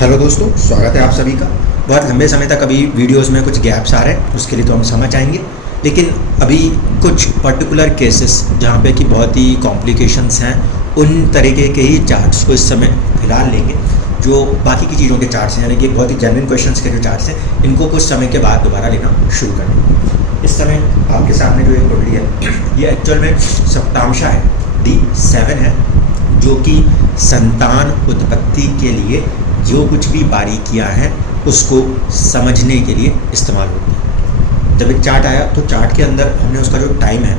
Hello दोस्तों, स्वागत है आप सभी का। बहुत लंबे समय तक अभी वीडियोस में कुछ गैप्स आ रहे हैं, उसके लिए तो हम समझ आएंगे। लेकिन अभी कुछ पर्टिकुलर केसेस जहाँ पे कि बहुत ही कॉम्प्लिकेशंस हैं, उन तरीके के ही चार्ट्स को इस समय फ़िलहाल लेंगे। जो बाकी की चीज़ों के चार्ट्स हैं, यानी कि बहुत ही जेन्युइन क्वेश्चंस के जो चार्ट्स हैं, इनको कुछ समय के बाद दोबारा लेना शुरू कर देंगे। इस समय आपके सामने जो एक कुंडली है, ये एक्चुअल में सप्तांशा है, D7 है, जो कि संतान उत्पत्ति के लिए जो कुछ भी बारीकियां हैं उसको समझने के लिए इस्तेमाल होती है। जब एक चार्ट आया तो चार्ट के अंदर हमने उसका जो टाइम है,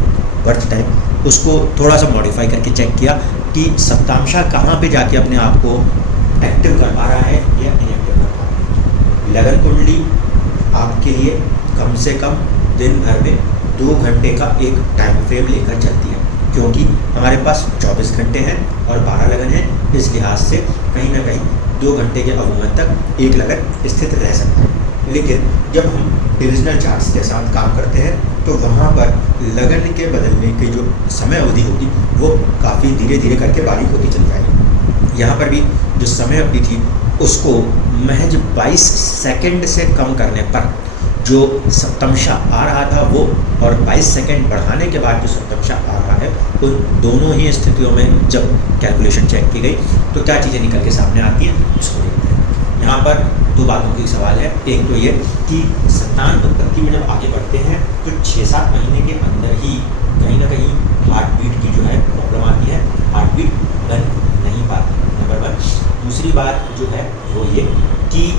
बर्थ टाइम, उसको थोड़ा सा मॉडिफाई करके चेक किया कि सप्तांशा कहाँ पे जाके अपने आप को एक्टिव कर पा रहा है या इनएक्टिव कर पा रहा है। लगन कुंडली आपके लिए कम से कम दिन भर में 2 घंटे का एक टाइम फ्रेम लेकर चलती है, क्योंकि हमारे पास 24 घंटे हैं और 12 लगन है। इस लिहाज से कहीं ना कहीं 2 घंटे के अमूमन तक एक लगन स्थित रह सकता है। लेकिन जब हम डिविजनल चार्ट्स के साथ काम करते हैं तो वहाँ पर लगन के बदलने की जो समय अवधि होगी वो काफ़ी धीरे धीरे करके बारीक होती चल जाएगी। यहाँ पर भी जो समय अवधि थी उसको महज 22 सेकंड से कम करने पर जो सप्तमशा आ रहा था वो, और 22 सेकंड बढ़ाने के बाद जो सप्तमशा आ रहा है, उन दोनों ही स्थितियों में जब कैलकुलेशन चेक की गई तो क्या चीज़ें निकल के सामने आती हैं, इसको देखते हैं। यहाँ पर 2 बातों की सवाल है। एक तो ये कि संतान उत्पत्ति में जब आगे बढ़ते हैं तो 6-7 महीने के अंदर ही कहीं ना कहीं हार्ट बीट की जो है प्रॉब्लम आती है, हार्ट बीट बन नहीं पाती, नंबर 1। दूसरी बात जो है वो ये कि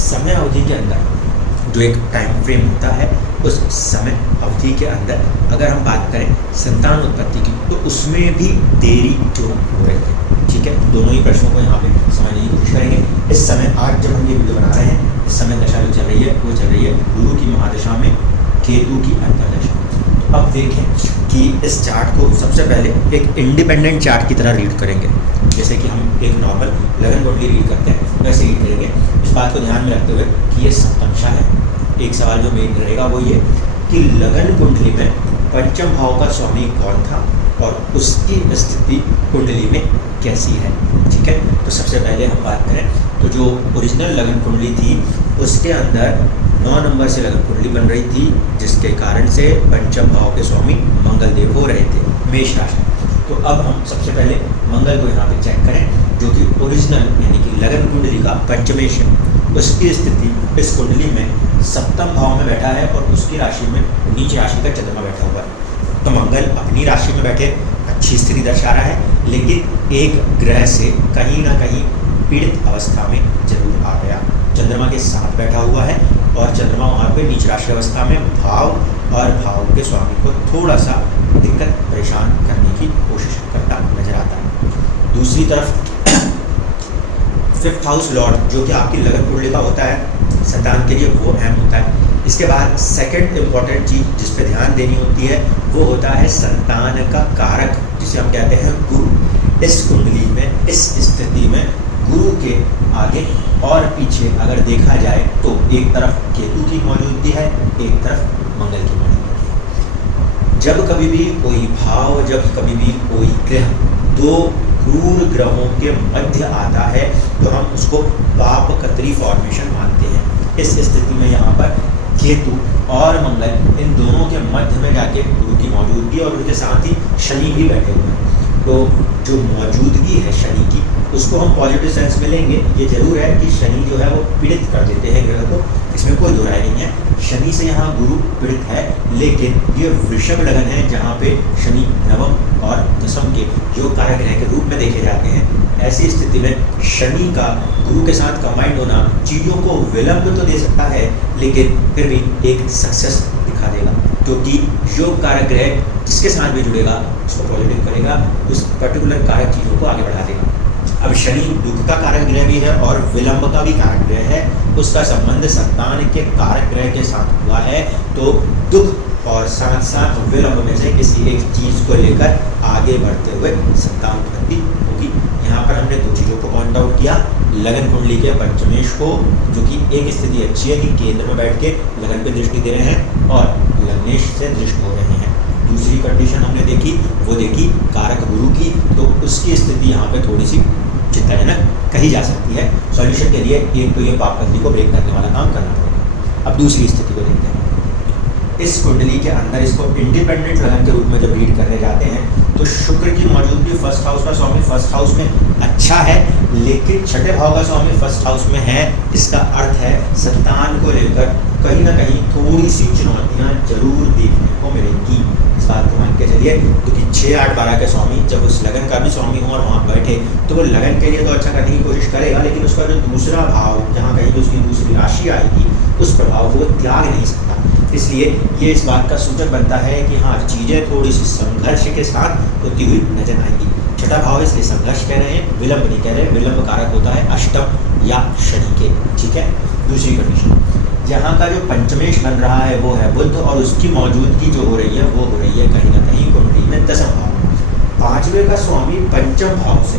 समय अवधि के अंदर जो एक टाइम फ्रेम होता है, उस समय अवधि के अंदर अगर हम बात करें संतान उत्पत्ति की तो उसमें भी देरी क्यों हो रही है। ठीक है, दोनों ही प्रश्नों को यहाँ पे समझने की कोशिश करेंगे। इस समय आज जब हम ये वीडियो बना रहे हैं, इस समय दशा जो चल रही है वो चल रही है गुरु की महादशा में केतु की अंतर्दशा। तो अब देखें कि इस चार्ट को सबसे पहले एक इंडिपेंडेंट चार्ट की तरह रीड करेंगे, जैसे कि हम एक नॉर्मल लगन कुंडली रीड करते हैं वैसे रीड करेंगे। इस बात को ध्यान में रखते हुए कि ये सप्तमशा है। एक सवाल जो मेन रहेगा वो ये कि लगन कुंडली में पंचम भाव का स्वामी कौन था और उसकी स्थिति कुंडली में कैसी है। ठीक है, तो सबसे पहले हम बात करें तो जो ओरिजिनल लगन कुंडली थी उसके अंदर 9 नंबर से लगन कुंडली बन रही थी, जिसके कारण से पंचम भाव के स्वामी मंगल देव हो रहे थे मेष राशि। तो अब हम सबसे पहले मंगल को यहाँ पे चेक करें, जो कि ओरिजिनल यानी कि लगन कुंडली का पंचमेश है। उसकी स्थिति इस कुंडली में सप्तम भाव में बैठा है और उसकी राशि में नीचे राशि का चंद्रमा बैठा हुआ है। तो मंगल अपनी राशि में बैठे अच्छी स्थिति दर्शा रहा है, लेकिन एक ग्रह से कहीं ना कहीं पीड़ित अवस्था में जरूर आ गया। चंद्रमा के साथ बैठा हुआ है और चंद्रमा वहाँ पे नीच राशि अवस्था में भाव और भाव के स्वामी को थोड़ा सा दिक्कत परेशान करने की कोशिश करता नजर आता है। दूसरी तरफ 5th हाउस लॉर्ड जो कि आपकी लगन कुंडली का होता है संतान के लिए, वो अहम होता है। इसके बाद सेकंड इम्पॉर्टेंट चीज़ जिस पे ध्यान देनी होती है वो होता है संतान का कारक, जिसे हम कहते हैं गुरु। इस कुंडली में इस स्थिति में गुरु के आगे और पीछे अगर देखा जाए तो एक तरफ केतु की मौजूदगी है, एक तरफ मंगल की मौजूदगी है। जब कभी भी कोई भाव, जब कभी भी कोई ग्रह 2 क्रूर ग्रहों के मध्य आता है तो हम उसको पाप कतरी फॉर्मेशन मानते हैं। इस स्थिति में यहाँ पर केतु और मंगल इन दोनों के मध्य में जाके गुरु की मौजूदगी और उनके साथ ही शनि भी बैठे हुए हैं। तो जो मौजूदगी है शनि की, उसको हम पॉजिटिव सेंस में लेंगे। ये जरूर है कि शनि जो है वो पीड़ित कर देते हैं ग्रह को, इसमें कोई दो राय नहीं है। शनि से यहाँ गुरु पीड़ित है, लेकिन ये वृषभ लगन है जहाँ पे शनि नवम और दशम के योग कारक ग्रह के रूप में देखे जाते हैं। ऐसी स्थिति में शनि का गुरु के साथ कंबाइंड होना चीज़ों को विलंब तो दे सकता है, लेकिन फिर भी एक सक्सेस दिखा देगा, क्योंकि योग कारक ग्रह जिसके साथ भी जुड़ेगा उसको पॉजिटिव करेगा, उस पर्टिकुलर कारक चीज़ों को आगे बढ़ा देगा। अब शनि दुख का कारक ग्रह भी है और विलंब का भी कारक ग्रह है। उसका संबंध संतान के कारक ग्रह के साथ हुआ है, तो दुख और साथ साथ विलंब में से किसी एक चीज़ को लेकर आगे बढ़ते हुए संतान उत्पत्ति होगी। यहाँ पर हमने 2 चीज़ों को पॉइंट आउट किया, लगन कुंडली के पंचमेश को, जो कि एक स्थिति अच्छी है कि केंद्र में बैठ के लगन पे दृष्टि दे रहे हैं और लग्नेश से दृष्ट हो रहे हैं। दूसरी कंडीशन हमने देखी वो देखी कारक गुरु की, तो उसकी स्थिति यहाँ पे थोड़ी सी चिंताजनक कही जा सकती है। सॉल्यूशन के लिए एक तो ये पापग्नि को ब्रेक करने वाला काम करना पड़ेगा। अब दूसरी स्थिति को देखते हैं। इस कुंडली के अंदर इसको इंडिपेंडेंट लगन के रूप में जब रीड करने जाते हैं तो शुक्र की मौजूदगी फर्स्ट हाउस का स्वामी फर्स्ट हाउस में अच्छा है, लेकिन छठे भाव का स्वामी फर्स्ट हाउस में है। इसका अर्थ है संतान को लेकर कहीं ना कहीं थोड़ी सी चुनौतियां जरूर देखने को मिलेंगी। इस बात को मान के चलिए, क्योंकि 6, 8, 12 के स्वामी जब उस लगन का भी स्वामी हो और वहाँ बैठे तो वो लगन के लिए तो अच्छा करने की कोशिश करेगा, लेकिन उसका जो दूसरा भाव जहाँ कहीं उसकी दूसरी राशि आएगी उस प्रभाव को त्याग नहीं सकता। इसलिए ये इस बात का सूचक बनता है कि हाँ, चीज़ें थोड़ी सी संघर्ष के साथ होती हुई नजर आएंगी। छठा भाव इसलिए संघर्ष कह रहे हैं, विलंब नहीं कह रहे। विलंब कारक होता है अष्टम या शनि के। ठीक है। दूसरी कंडीशन, यहाँ का जो पंचमेश बन रहा है वो है बुध, और उसकी मौजूदगी जो हो रही है वो हो रही है कहीं ना कहीं कुंडली में दसम भाव। पांचवें का स्वामी पंचम भाव से,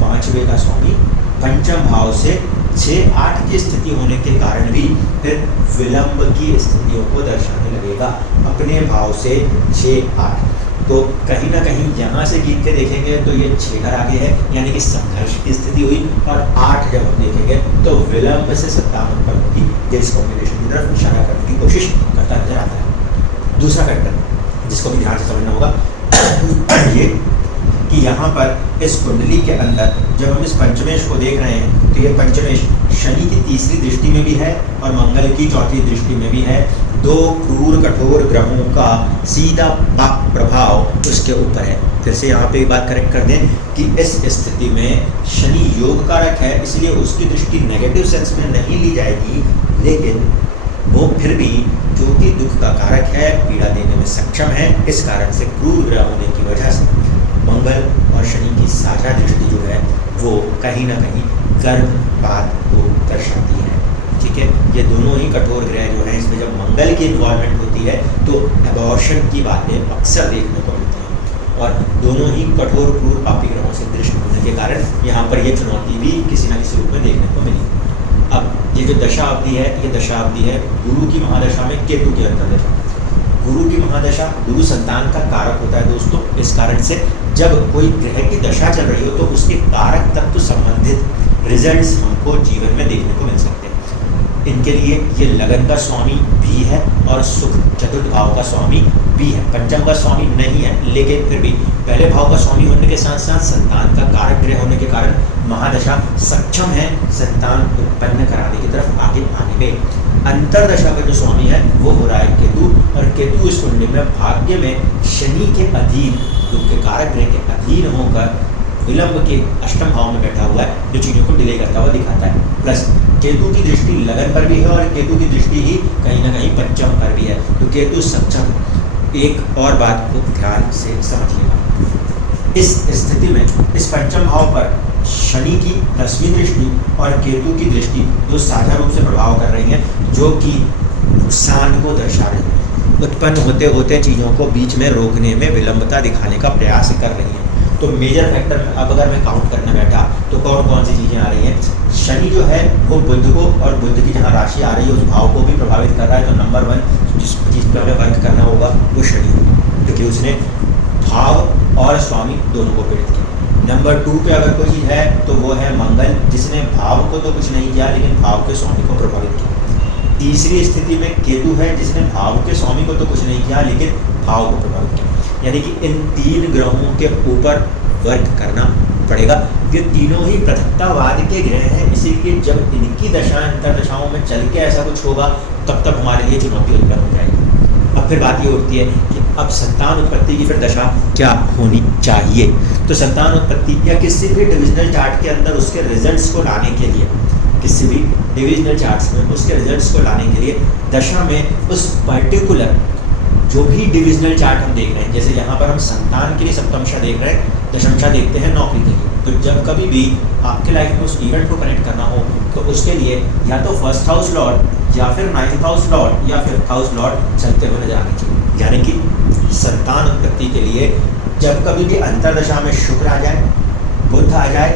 पांचवें का स्वामी पंचम भाव से 6, 8 की स्थिति होने के कारण भी फिर विलंब की स्थितियों को दर्शाने लगेगा अपने भाव से 6, 8। तो कहीं ना कहीं यहाँ से गिन के देखेंगे तो ये 6 घर आगे है, यानी कि संघर्ष की स्थिति हुई, और 8 जब हम देखेंगे तो विलंब से सत्ता उत्पन्न होगी, जिस कॉम्बिनेशन की तरफ इशारा करने की कोशिश करता नजर आता है। दूसरा फैक्टर जिसको भी ध्यान से समझना होगा ये कि यहाँ पर इस कुंडली के अंदर जब हम इस पंचमेश को देख रहे हैं तो ये पंचमेश शनि की तीसरी दृष्टि में भी है और मंगल की चौथी दृष्टि में भी है। 2 क्रूर कठोर ग्रहों का सीधा प्रभाव उसके ऊपर है। फिर से यहाँ पे एक बात करेक्ट कर दें कि इस स्थिति में शनि योग कारक है, इसलिए उसकी दृष्टि नेगेटिव सेंस में नहीं ली जाएगी, लेकिन वो फिर भी क्योंकि दुख का कारक है, पीड़ा देने में सक्षम है, इस कारण से क्रूर ग्रह होने की वजह से मंगल और शनि की साझा दृष्टि जो है वो कहीं ना कहीं गर्भपात को दर्शाती है। ठीक है। ये दोनों ही कठोर ग्रह जो हैं, इसमें जब मंगल की इन्वॉल्वमेंट होती है तो एबॉर्शन की बातें अक्सर देखने को मिलती हैं, और दोनों ही कठोर क्रूर पापी ग्रहों से दृष्टि होने के कारण यहाँ पर ये चुनौती भी किसी न किसी रूप में देखने को मिली। अब ये जो दशा अवधि है, ये दशा अवधि है गुरु की महादशा में केतु की अंतर्दशा। गुरु की महादशा, गुरु संतान का कारक होता है दोस्तों। इस कारण से जब कोई ग्रह की दशा चल रही हो तो उसके कारक तत्व संबंधित रिजल्ट्स हमको जीवन में देखने को मिल सकते हैं। इनके लिए ये लगन का स्वामी भी है और सुख चतुर्थ भाव का स्वामी भी है। पंचम का स्वामी नहीं है, लेकिन फिर भी पहले भाव का स्वामी होने के साथ साथ संतान का कारक ग्रह होने के कारण महादशा सक्षम है संतान उत्पन्न कराने की तरफ आगे आने में। अंतरदशा का जो स्वामी है वो हो रहा है केतु, और केतु इस कुंडली में भाग्य में शनि के अधीन, दुख के कारक ग्रह के अधीन होकर विलंब के अष्टम भाव में बैठा हुआ है, जो चीज़ों को डिले करता हुआ दिखाता है। प्लस केतु की दृष्टि लगन पर भी है और केतु की दृष्टि ही कहीं ना कहीं पंचम पर भी है, तो केतु सक्षम। एक और बात को ध्यान से समझ लेना, इस स्थिति में इस पंचम भाव पर शनि की 10वीं दृष्टि और केतु की दृष्टि जो साझा रूप से प्रभाव कर रही हैं, जो कि नुकसान को दर्शा रही है, उत्पन्न होते होते चीज़ों को बीच में रोकने में विलंबता दिखाने का प्रयास कर रही हैं। तो मेजर फैक्टर में अब अगर मैं काउंट करने बैठा तो कौन कौन सी चीज़ें आ रही हैं। शनि जो है वो बुध को, और बुध की जहाँ राशि आ रही है उस भाव को भी प्रभावित कर रहा है। तो नंबर 1 जिस चीज़ पर हमें वर्क करना होगा वो शनि होगा, क्योंकि उसने भाव और स्वामी दोनों को पीड़ित किया। नंबर 2 पे अगर कोई चीज़ है तो वो है मंगल, जिसने भाव को तो कुछ नहीं किया लेकिन भाव के स्वामी को प्रभावित किया। तीसरी स्थिति में केतु है, जिसने भाव के स्वामी को तो कुछ नहीं किया लेकिन भाव को प्रभावित किया। यानी कि इन 3 ग्रहों के ऊपर वर्क करना पड़ेगा। ये तीनों ही पृथकतावाद के ग्रह हैं, इसीलिए जब इनकी दशा अंतरदशाओं में चल के ऐसा कुछ होगा तब तक हमारे लिए चुनौती उत्पन्न हो जाएगी। अब फिर बात ये उठती है कि अब संतान उत्पत्ति की फिर दशा क्या होनी चाहिए। तो संतान उत्पत्ति या किसी भी डिविजनल चार्ट के अंदर उसके रिजल्ट्स को लाने के लिए, किसी भी डिविजनल चार्ट्स में उसके रिजल्ट्स को लाने के लिए दशा में उस पर्टिकुलर जो भी डिविजनल चार्ट हम देख रहे हैं, जैसे यहाँ पर हम संतान के लिए सप्तमशा देख रहे हैं, दशमशा देखते हैं नौकरी के लिए। तो जब कभी भी आपके लाइफ में उस इवेंट को कनेक्ट करना हो तो उसके लिए या तो फर्स्ट हाउस लॉर्ड या फिर 9th हाउस लॉर्ड या 5th हाउस लॉर्ड चलते हुए नजर आने चाहिए। यानी कि संतान उत्पत्ति के लिए जब कभी भी अंतरदशा में शुक्र आ जाए, बुध आ जाए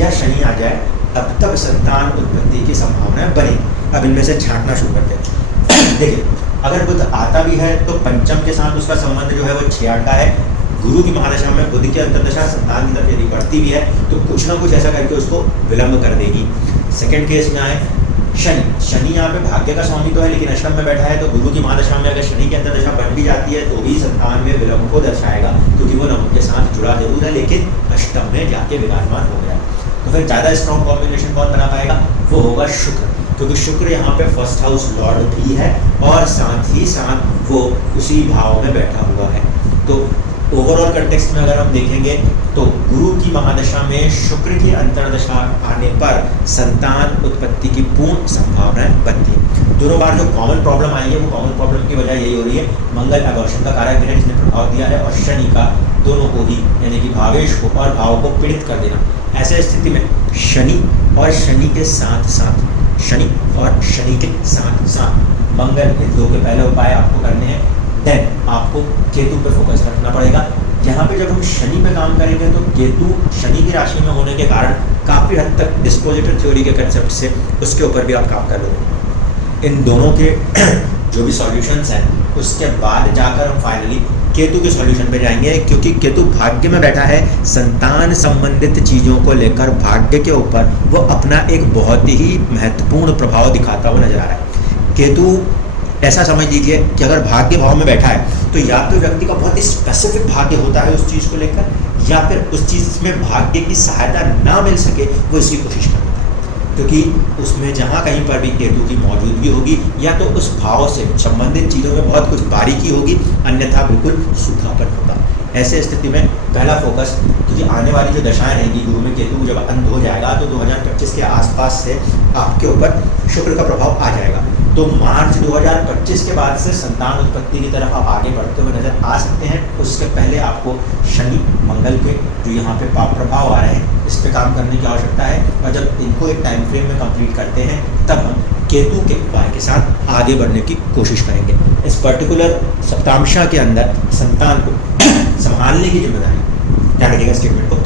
या शनि आ जाए, तब तक संतान उत्पत्ति की संभावना बनेगी। अब इनमें से छांटना शुरू करते हैं। देखिए, अगर बुध आता भी है तो पंचम के साथ उसका संबंध जो है वो 6-8 का है, गुरु की महादशा में बुध की अंतर्दशा संतान की तरफ यदि बढ़ती भी है तो कुछ ना कुछ ऐसा करके उसको विलंब कर देगी। सेकंड केस में आए शनि यहाँ पे भाग्य का स्वामी तो है लेकिन अष्टम में बैठा है, तो गुरु की महादशा में अगर शनि की अंतर्दशा बन भी जाती है तो भी संतान में विलंब को दर्शाएगा, क्योंकि वो नवम के साथ जुड़ा जरूर है लेकिन अष्टम में जाके विराजमान हो गया। तो फिर ज़्यादा स्ट्रॉन्ग कॉम्बिनेशन कौन बना पाएगा, वो होगा शुक्र, क्योंकि शुक्र यहाँ पे फर्स्ट हाउस लॉर्ड भी है और साथ ही साथ वो उसी भाव में बैठा हुआ है। तो ओवरऑल कंटेक्स्ट में अगर हम देखेंगे तो गुरु की महादशा में शुक्र की अंतर्दशा आने पर संतान उत्पत्ति की पूर्ण संभावनाएं बनती है। दोनों बार जो कॉमन प्रॉब्लम आई है वो कॉमन प्रॉब्लम की वजह यही हो रही है, मंगल अबॉर्शन का कारक ग्रह जिसने प्रभाव दिया है और शनि का दोनों को ही यानी कि भावेश को और भाव को पीड़ित कर देना। ऐसे स्थिति में शनि और शनि के साथ साथ मंगल, इन दो के पहले उपाय आपको करने हैं। देन आपको केतु पे फोकस रखना पड़ेगा। यहाँ पे जब हम शनि पे काम करेंगे तो केतु शनि की राशि में होने के कारण काफ़ी हद तक डिस्पोजिटर थ्योरी के कंसेप्ट से उसके ऊपर भी आप काम कर लोगे। इन दोनों के जो भी सॉल्यूशंस हैं उसके बाद जाकर हम फाइनली केतु के सॉल्यूशन पे जाएंगे, क्योंकि केतु भाग्य में बैठा है। संतान संबंधित चीज़ों को लेकर भाग्य के ऊपर वो अपना एक बहुत ही महत्वपूर्ण प्रभाव दिखाता हुआ नजर आ रहा है। केतु ऐसा समझ लीजिए कि अगर भाग्य भाव में बैठा है तो या तो व्यक्ति का बहुत ही स्पेसिफिक भाग्य होता है उस चीज़ को लेकर, या फिर उस चीज़ में भाग्य की सहायता ना मिल सके वो इसकी कोशिश करता है, क्योंकि उसमें जहाँ कहीं पर भी केतु की मौजूदगी होगी या तो उस भाव से संबंधित चीज़ों में बहुत कुछ बारीकी होगी, अन्यथा बिल्कुल सूखापन होगा। ऐसे स्थिति में पहला फोकस, क्योंकि आने वाली जो दशाएं रहेंगी गुरु में केतु जब अंत हो जाएगा तो 2025 के आसपास से आपके ऊपर शुक्र का प्रभाव आ जाएगा। तो मार्च 2025 के बाद से संतान उत्पत्ति की तरफ आप आगे बढ़ते हुए नजर आ सकते हैं। उसके पहले आपको शनि मंगल के जो यहाँ पे पाप प्रभाव आ रहे हैं इस पे काम करने की आवश्यकता है, और जब इनको एक टाइम फ्रेम में कंप्लीट करते हैं तब हम केतु के उपाय के साथ आगे बढ़ने की कोशिश करेंगे। इस पर्टिकुलर सप्तांशा के अंदर संतान को संभालने की जिम्मेदारी, क्या रखिएगा स्टेटमेंट को,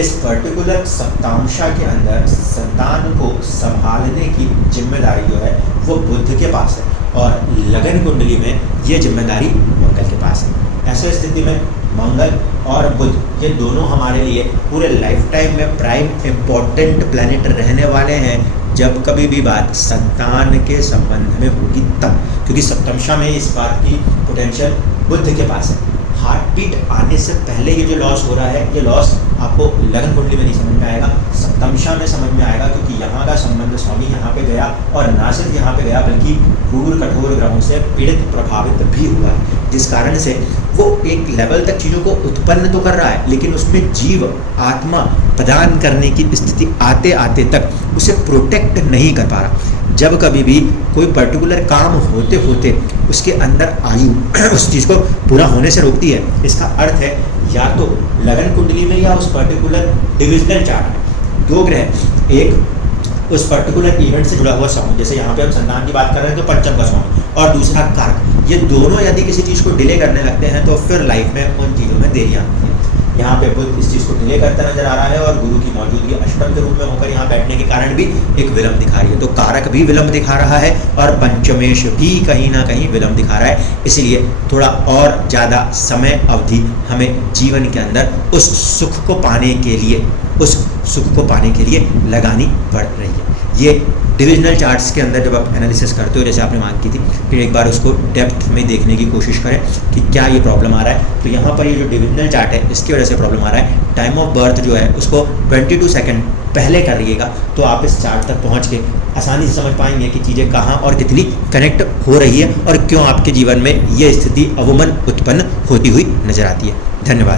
इस पर्टिकुलर सप्तांशा के अंदर संतान को संभालने की जिम्मेदारी जो है वो बुध के पास है और लगन कुंडली में ये जिम्मेदारी मंगल के पास है। ऐसे स्थिति में मंगल और बुध ये दोनों हमारे लिए पूरे लाइफ टाइम में प्राइम इम्पोर्टेंट प्लैनेट रहने वाले हैं जब कभी भी बात संतान के संबंध में होगी तब, क्योंकि सप्तमशा में इस बात की पोटेंशियल बुध के पास है। हार्ट बीट आने से पहले ये जो लॉस हो रहा है ये लॉस आपको लगन कुंडली में नहीं समझ में आएगा, सप्तमशा में समझ में आएगा, क्योंकि यहाँ का संबंध स्वामी यहाँ पे गया और ना सिर्फ यहाँ पे गया बल्कि क्रूर कठोर ग्रहों से पीड़ित प्रभावित भी हुआ है, जिस कारण से वो एक लेवल तक चीज़ों को उत्पन्न तो कर रहा है लेकिन उसमें जीव आत्मा प्रदान करने की स्थिति आते आते तक उसे प्रोटेक्ट नहीं कर पा रहा। जब कभी भी कोई पर्टिकुलर काम होते होते उसके अंदर आयु उस चीज़ को पूरा होने से रोकती है, इसका अर्थ है या तो लगन कुंडली में या उस पर्टिकुलर डिविजनल चार्ट में दो ग्रह, एक उस पर्टिकुलर इवेंट से जुड़ा हुआ स्वामी, जैसे यहाँ पे हम संतान की बात कर रहे हैं तो पंचम का स्वामी, और दूसरा कारक, ये दोनों यदि किसी चीज़ को डिले करने लगते हैं तो फिर लाइफ में उन चीज़ों में देरी आती है। यहाँ पे बुध इस चीज़ को डिले करता नजर आ रहा है और गुरु की मौजूदगी अष्टम के रूप में होकर यहाँ बैठने के कारण भी एक विलंब दिखा रही है, तो कारक भी विलंब दिखा रहा है और पंचमेश भी कहीं ना कहीं विलंब दिखा रहा है। इसलिए थोड़ा और ज़्यादा समय अवधि हमें जीवन के अंदर उस सुख को पाने के लिए लगानी पड़ रही है। ये डिविजनल चार्ट्स के अंदर जब आप एनालिसिस करते हो, जैसे आपने मांग की थी, फिर एक बार उसको डेप्थ में देखने की कोशिश करें कि क्या ये प्रॉब्लम आ रहा है। तो यहाँ पर ये जो डिविजनल चार्ट है इसकी वजह से प्रॉब्लम आ रहा है। टाइम ऑफ बर्थ जो है उसको 22 सेकंड पहले कर लिएगा तो आप इस चार्ट तक पहुँच के आसानी से समझ पाएंगे कि चीज़ें कहाँ और कितनी कनेक्ट हो रही है और क्यों आपके जीवन में ये स्थिति अवमन उत्पन्न होती हुई नजर आती है। धन्यवाद।